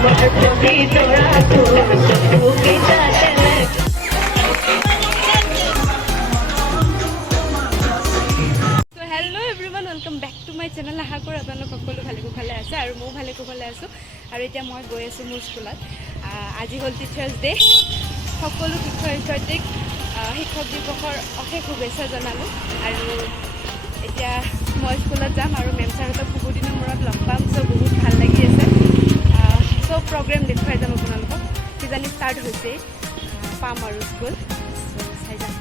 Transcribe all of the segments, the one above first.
Everyone welcome back to my channel. आशा करो आपलोक सकलो भाले कुशले आछे और मो भाले कुशले आछो और एटा मैं गई आछो मोर स्कुलत। आज हल टीचार्स डे। सकलो शिक्षक शिक्षक दिवसर अशेष शुभेच्छा जनालो और एटा मैं स्कुलत जाम और मेम सारहतक बहुत दिনৰ মূৰত লগ পাম। सो बहुत ভাল লাগি আছে। सो प्रोग्राम देखुৱাই যাম আপোনালোকক। কিজানি स्टार्ट হৈছে पाम और स्कुल চাই যাম।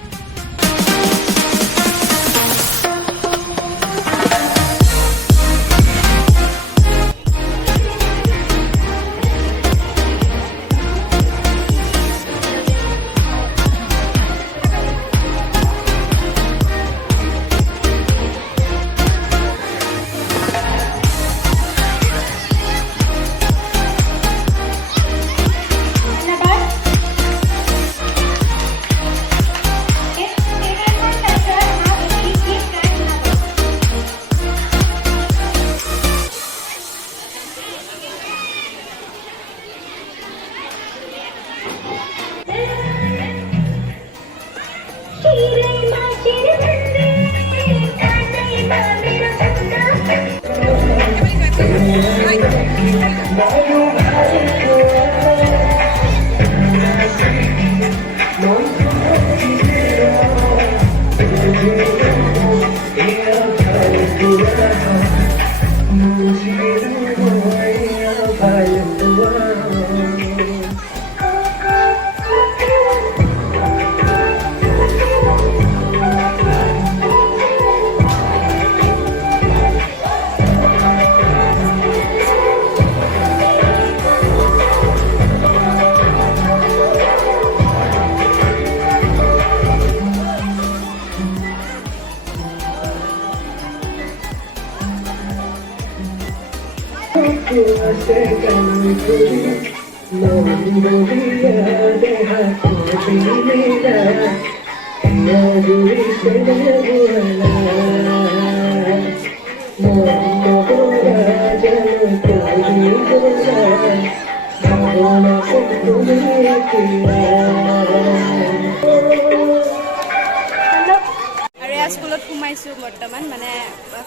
स्कुलत सोमाइছো बर्तमान माने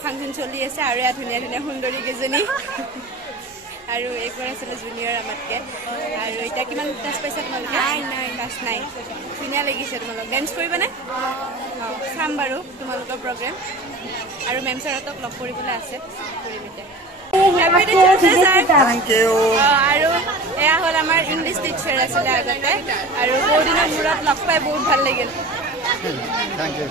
फांक्शन चलि আছে আৰু या ধুনিয়া ধুনিয়া সুন্দৰী কেজনী আৰু একবাৰ আছিল জুনিয়ৰ আমাতকে আৰু এটা কিমান ক্লাছ পাইছা তোমালোকে? নাই ক্লাছ নাই। ধুনিয়া লাগিছে। তোমালোক ডান্স কৰিবানে? চাম বাৰু তোমালোকৰ প্ৰগ্ৰাম আৰু মেম ছাৰহঁতক লগ কৰিবলৈ আছে। কৰিম এতিয়া। Thank you. আৰু এয়া হ'ল আমাৰ ইংলিছ টিচাৰ আছিলে আগতে আৰু বহুত দিনৰ মূৰত লগ পাই বহুত ভাল লাগিল। Thank you.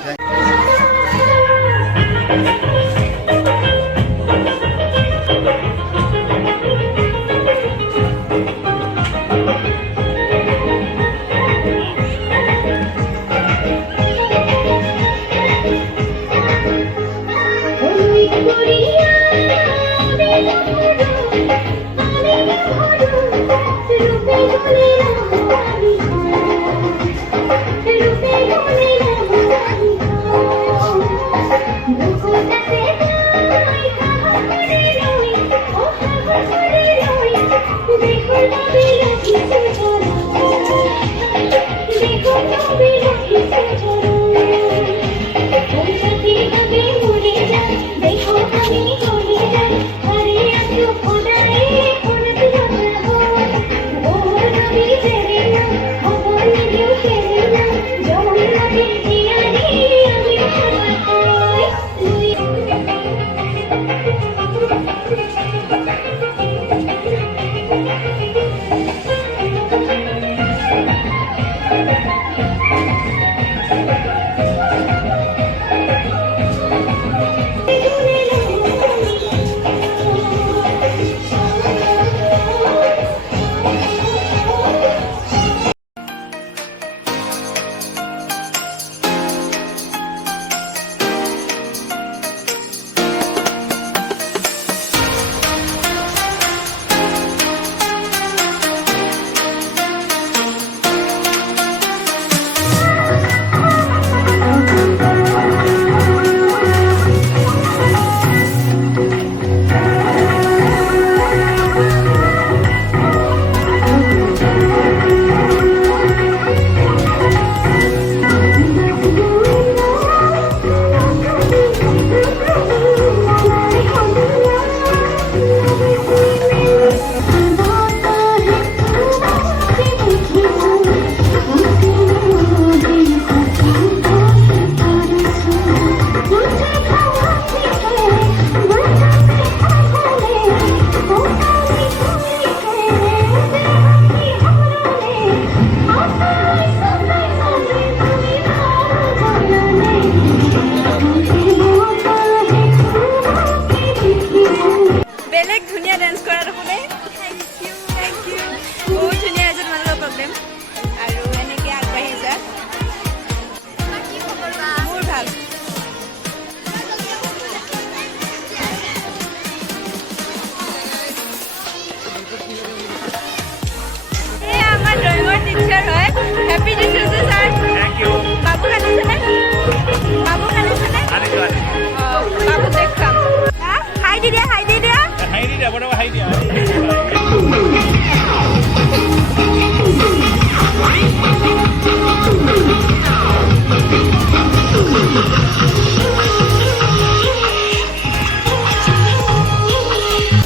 𝚪𝚘𝚘𝚘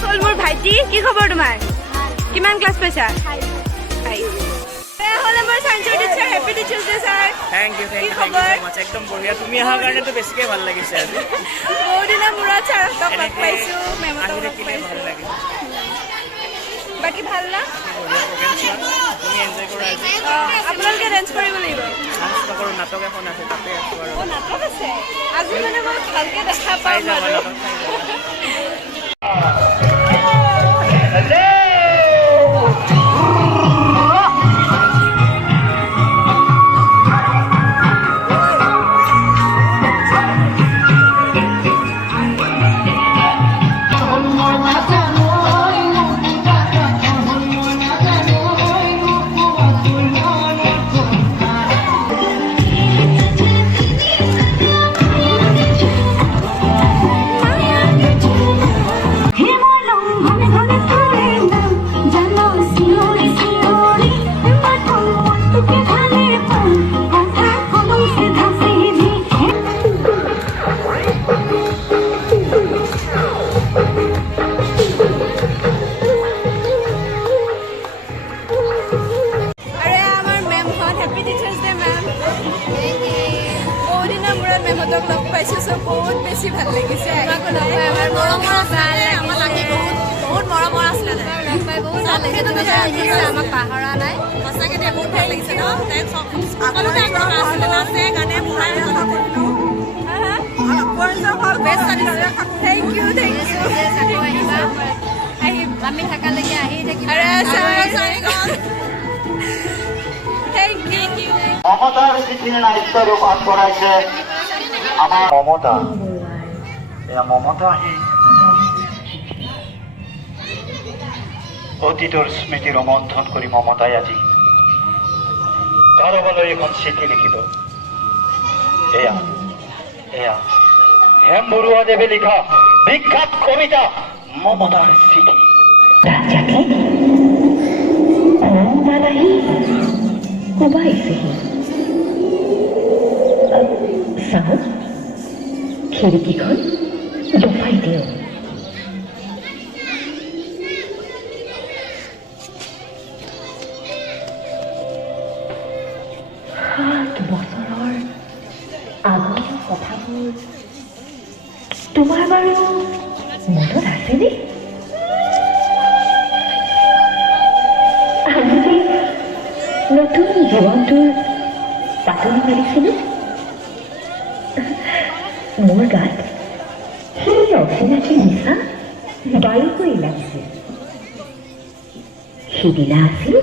হ'ল মোৰ ভাইটি, কি খবৰ তোমাৰ? কিমান ক্লাছ পাইছা? হ'লে মোৰ চাইন্সৰ teacher, happy teachers day sir. Thank you so much. একদম বঢ়িয়া। তুমি অহাৰ কাৰণেতো বেছিকে ভাল লাগিছে আজি। বহুত দিনৰ মূৰত ছাৰহঁতক লগ পাইছোঁ, মেমহঁতক লগ পাইছোঁ। ভাল লাগিছে। বাকী ভাল না? তুমি এনজয় কৰা আজি। আপোনালোকে ডান্স কৰিব লাগিব। ডান্স নকৰোঁ, নাটক এখন আছে তাতে আছোঁ আৰু। নাটক আছে আজি, মানে মই ভালকে দেখা পাম আৰু। মেমহঁতক লগ পাইছোঁ, চব বহুত বেছি ভাল লাগিছে। মৰমৰ আছে, আমাৰ লাগি বহুত মৰমৰ আছিলে। লগ পাই বহুত ভাল লাগিছে, আমাক পাহৰা নাই। সঁচাকৈ দে, বহুত ভাল লাগিছে ন? সকলোতে আছিলে, নাচে গানে পঢ়াই থেংক ইউ আহিম, আমি থাকালৈকে আহি থাকিম। Thank you. মমতার স্মৃতির নায়িত্ব রূপায়ণ করাইছে আমার মমতা। এয়া মমতা আহি অতীতৰ স্মৃতি ৰোমন্থন কৰি মমতাই আজি কাৰোবালৈ এখন চিঠি লিখিব। এয়া এয়া 𝚔𝚑𝚘𝚋 লিখা বিখ্যাত কবিতা মমতাৰ চিঠি। চাওঁ, খিৰিকীখন জপাই দিওঁ। 7 বছৰৰ আগৰ কথাবোৰ তোমাৰ বাৰু মনত আছেনে? আমি যে নতুন জীৱনটোৰ পাতনি মেলিছিলোঁ, মোৰ গাত সেই অচিনাকি নিচা বায়ুকৈ লাগিছিল। সিদিনা আছিল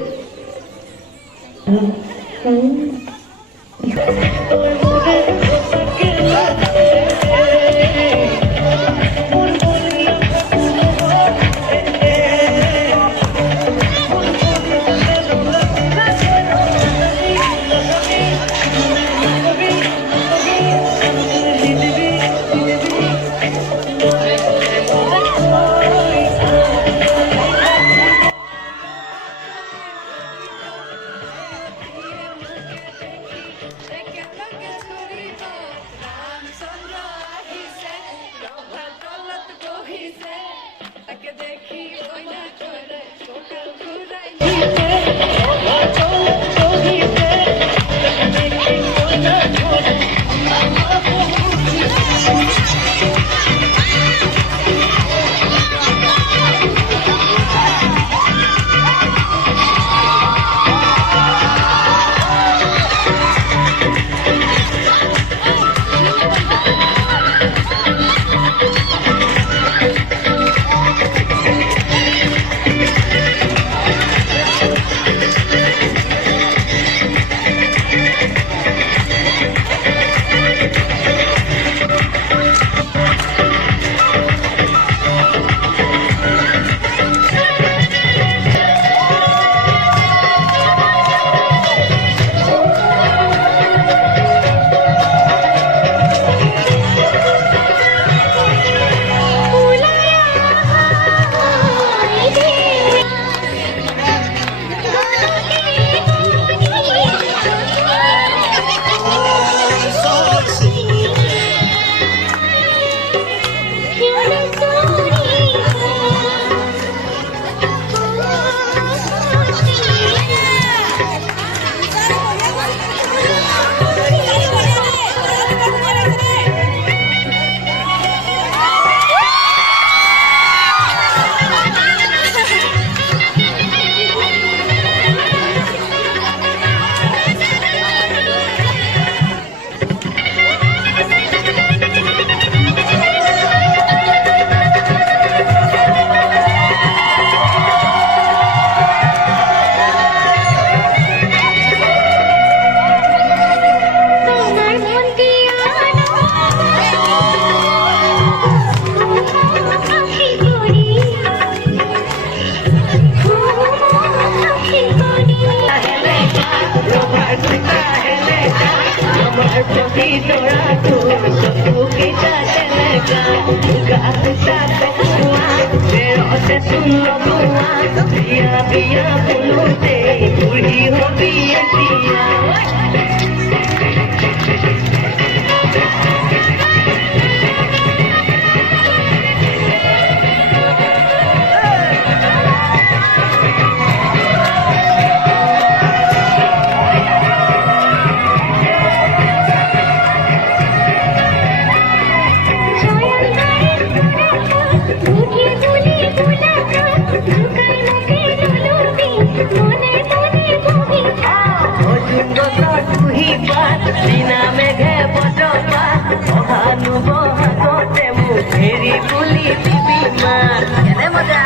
দিনা মেঘে পটকা অহানু বহাগতে মোক হেৰি বুলি দিবি মাত কেনে মজা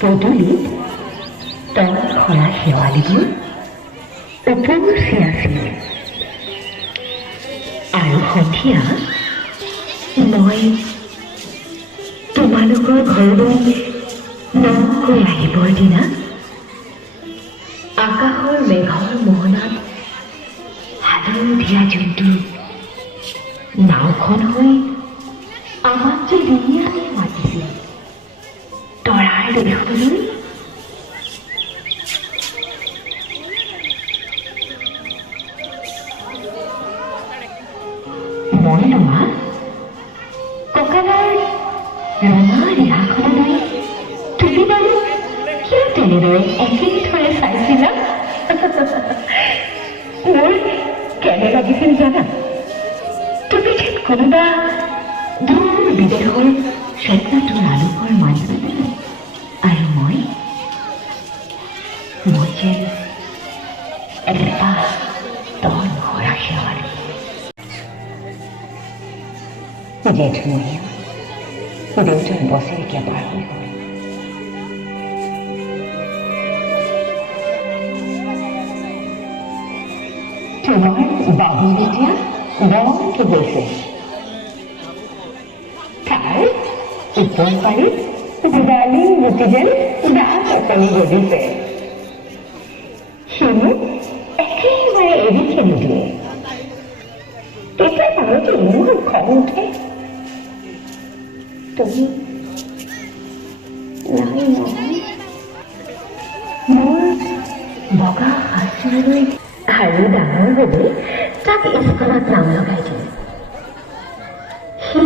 পদূলিত তল সৰা শেৱালিবোৰ উপচি আছিল আৰু সন্ধিয়া মই তোমালোকৰ ঘৰলৈ নকৈ আহিবৰ দিনা আকাশৰ মেঘৰ মোহনাত হালধীয়া জন্তু নাওখন হৈ আমাক যে ধুনীয়াকৈ মাতিছিল তৰাৰ দেশলৈ মই লোৱা কঁকালৰ ৰঙা ৰিহাখনলৈ তুমি বাৰু কিয় তেনেদৰে একেথৰে চাইছিলা মোৰ কেনে লাগিছিল জানা তুমি যেন কোনোবা দূৰ বিদেশৰ স্বপ্নটোৰ আলোকৰ মানুহ আৰু মই যেন এপাহ তল ভৰা শেৱালি জেঠমহীয়া দেউতাৰ বছৰেকীয়া পাৰ হৈ গ'ল তোমাৰ বাবু এতিয়া ডাঙৰকে গৈছে তাৰ ওপৰ পানীত ডালিম গুটি যেন ডাঙৰ অকণি গজিছে সিও একেবাৰে এৰি খেলি দিয়ে তেতিয়া মানুহটো ইমান খং উঠে তুমি নাই নহয় মোৰ বগা সাজযোৰলৈ আৰু ডাঙৰ হ'লে তাক স্কুলত নাম লগাই দিলে সি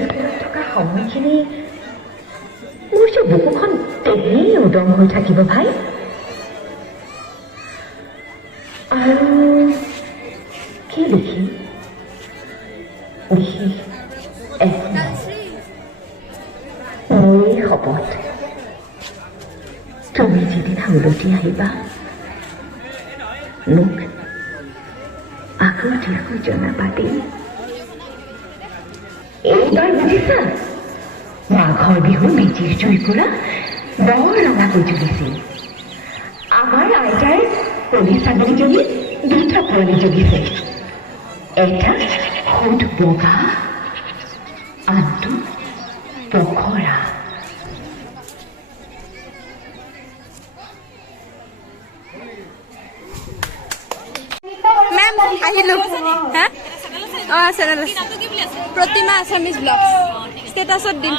স্কুলত থকা সময়খিনি মোৰ যে বুকুখন তেনেই উদং হৈ থাকিব ভাই আৰু কি লিখিম লিখি মোৰ শপত তুমি যিদিনা উলটি আহিবা মোক আগতীয়াকৈ জনাবা দেই এইবাৰ বুজিছা মাঘৰ বিহু মেজিৰ জুই পৰা বৰ ৰঙাকৈ জ্বলিছিল আমাৰ আইতাৰ কণী ছাগলীজনী দুটা পোৱালি জগিছে এটা সুদ বগা আনটো পখৰা মেম আহিলো হা অঁ চেনেল আছে প্ৰতিমা আছামিজ ব্লগ ষ্টেটাছত দিম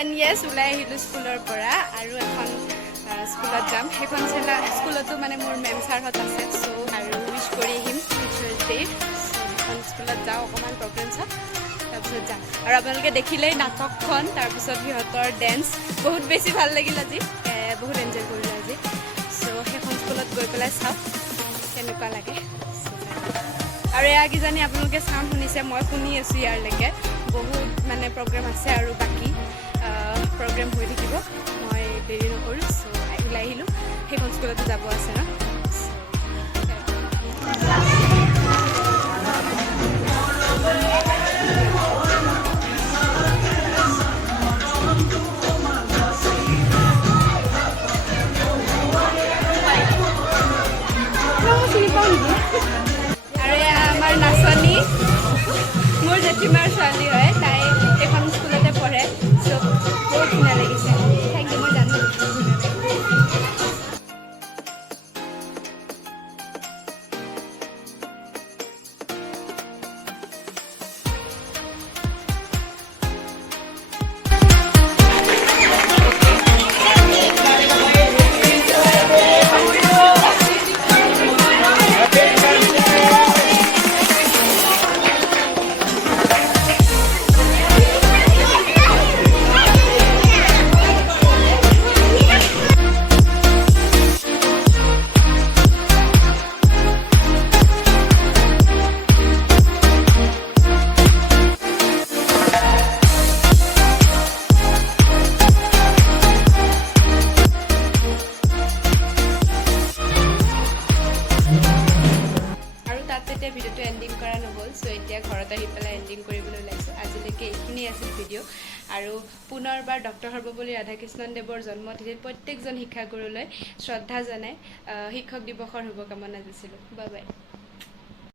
এণ্ড য়েছ ওলাই আহিলোঁ স্কুলৰ পৰা আৰু এখন স্কুলত যাম সেইখন স্কুলতো মানে মোৰ মেম ছাৰহঁত আছে চ' আৰু উইচ কৰি আহিম টিচাৰ্ছ ডে সেইখন স্কুলত যাওঁ অকণমান প্ৰগ্ৰেম চাওঁ তাৰপিছত যাম আৰু আপোনালোকে দেখিলেই নাটকখন তাৰপিছত সিহঁতৰ ডেন্স বহুত বেছি ভাল লাগিল আজি বহুত এনজয় কৰিলোঁ আজি চ' সেইখন স্কুলত গৈ পেলাই চাওঁ কেনেকুৱা লাগে আৰু এয়া কিজানি আপোনালোকে চাউণ্ড শুনিছে মই শুনি আছোঁ ইয়াৰলৈকে বহুত মানে প্ৰগ্ৰেম আছে আৰু বাকী প্ৰগ্ৰেম হৈ থাকিব মই দেৰি নকৰোঁ চ' ওলাই আহিলোঁ সেইখন স্কুলতো যাব আছে ন আৰু আমাৰ নাচনী মোৰ জেঠীমাৰ ছোৱালী হয় তাই এখন স্কুলতে পঢ়ে চ' বহুত ধুনীয়া লাগিছে থেংক ইউ মই জানো চ' এতিয়া ঘৰত আহি পেলাই এণ্ডিং কৰিবলৈ ওলাইছোঁ আজিলৈকে এইখিনিয়ে আছিল ভিডিঅ' আৰু পুনৰবাৰ ডক্টৰ সৰ্বপল্লী ৰাধাকৃষ্ণন দেৱৰ জন্মতিথিত প্ৰত্যেকজন শিক্ষাগুৰুলৈ শ্ৰদ্ধা জনাই শিক্ষক দিৱসৰ শুভকামনা দিছিলোঁ বাই বাই